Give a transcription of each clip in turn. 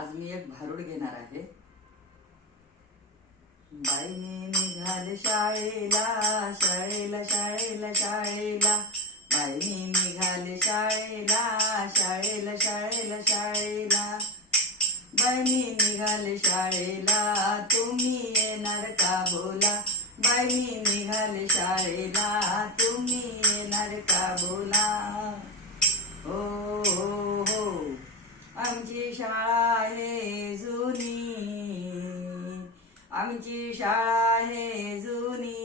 आज मी एक भारूड घेणार आहे. बाईने निघाले शाळेला शाळेला शाळेला शाळेला. बाईने निघाले शाळेला शाळेला शाळेला शाळेला. बाईनी निघाले शाळेला तुम्ही येणार का बोला बाईनी निघाले शाळेला तुम्ही येणार का बोला आमची शाळा आहे जुनी.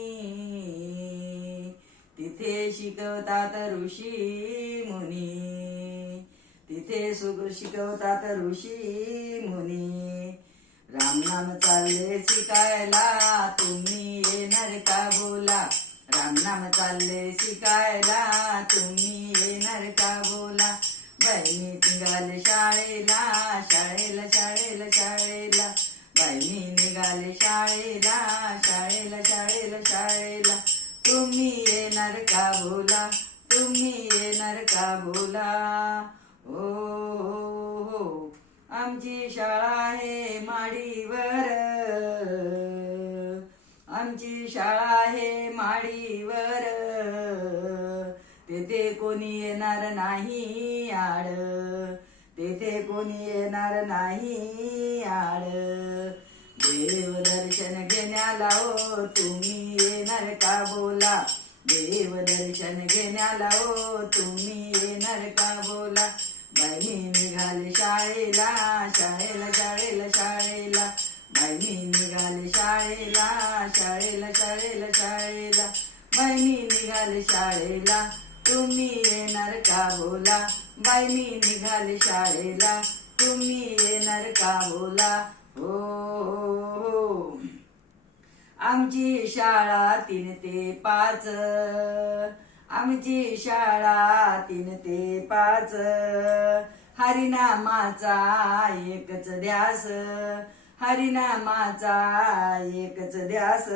तिथे शिकवतात ऋषी मुनी. तिथे सुख शिकवतात ऋषी मुनी. रामनाम चालले शिकायला तुम्ही येणार का बोला रामनाम चालले शिकायला तुम्ही येणार का बोला बहिणी निघाले शाळेला शाळेला आमची शाळा आहे माडीवर. आमची शाळा आहे माडीवर. तेथे कोणी येणार नाही आड. तेथे कोणी येणार नाही आड. देव दर्शन घेण्याला हो तुम्ही येणार का बोला? देव दर्शन घेण्याला हो तुम्ही येणार का बोला? बहिणी निघाले शाळेला शाळेला शाळेला शाळेला. बहिणी निघाले शाळेला शाळेला शाळेला शाळेला. बहिणी निघाले शाळेला तुम्ही येणार का बोला बहिणी निघाली शाळेला तुम्ही येणार का बोला हो, हो हो. आमची शाळा तीन ते पाच. आमची शाळा तीन ते पाच. हरिनामाचा एकच ध्यास. हरिनामाचा एकच ध्यास.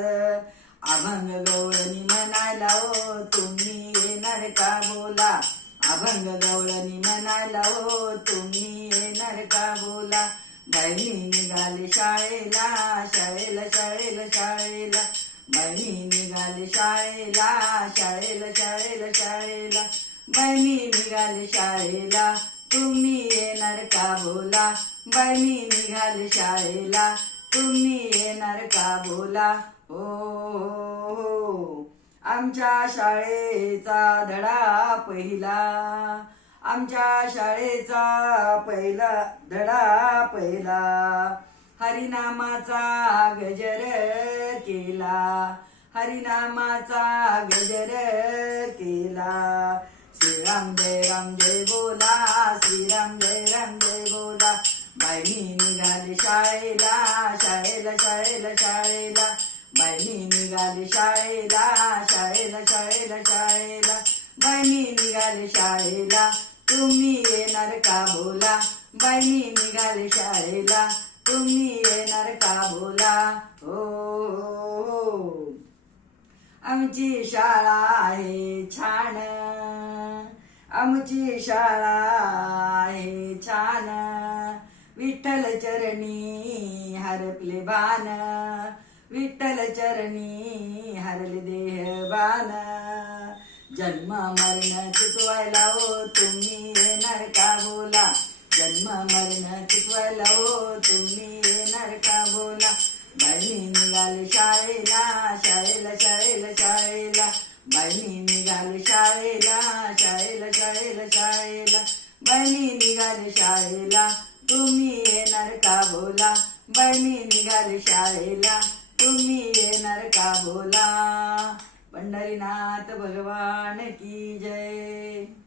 अभंग गवळणी म्हणायला हो तुम्ही येणार का बोला? अभंग गवळणी म्हणायला हो तुम्ही येणार का बोला? बहिणी निघाले शाळेला शाळेला शाळेला शाळेला. बहिणी निघाले शाळेला निघाल शाळेला. तुम्ही येणार का बोला बनी निघाल शाळेला. तुम्ही येणार का बोला ओ, हो, हो. आमच्या शाळेचा धडा पहिला. आमच्या शाळेचा पहिला धडा पहिला. हरिनामाचा गजर केला. हरिनामाचा गजर केला. श्रीराम जय राम जय बोला श्रीराम जय राम जय बोला. बाईनी निघाली शाळेला शाळेला शाळेला शाळेला. बाईनी निघाली शाळेला शाळेला शाळेला शाळेला. बाईनी निघाली शाळेला तुम्ही येणार का बोला? बाईनी निघाली शाळेला तुम्ही येणार का बोला? हो. हो, हो. आमची शाळा आहे छान. आमची शाळा आहे छान. विठ्ठल चरणी हरपले बाण. विठ्ठल चरणी हरले देहबान जन्म मरण चुकवायला हो तुम्ही येणार का बोला. जन्म मरण चुकवायला हो तुम्ही येणार का बोला. बहिणी निघाले शाळेला शाळेला शाळेला शाळेला शाळेला. बहिणी निघाले शाळेला. तुम्ही येणार का बोला बहिणी निघाले शाळेला. तुम्ही येणार का बोला पंढरीनाथ भगवान की जय.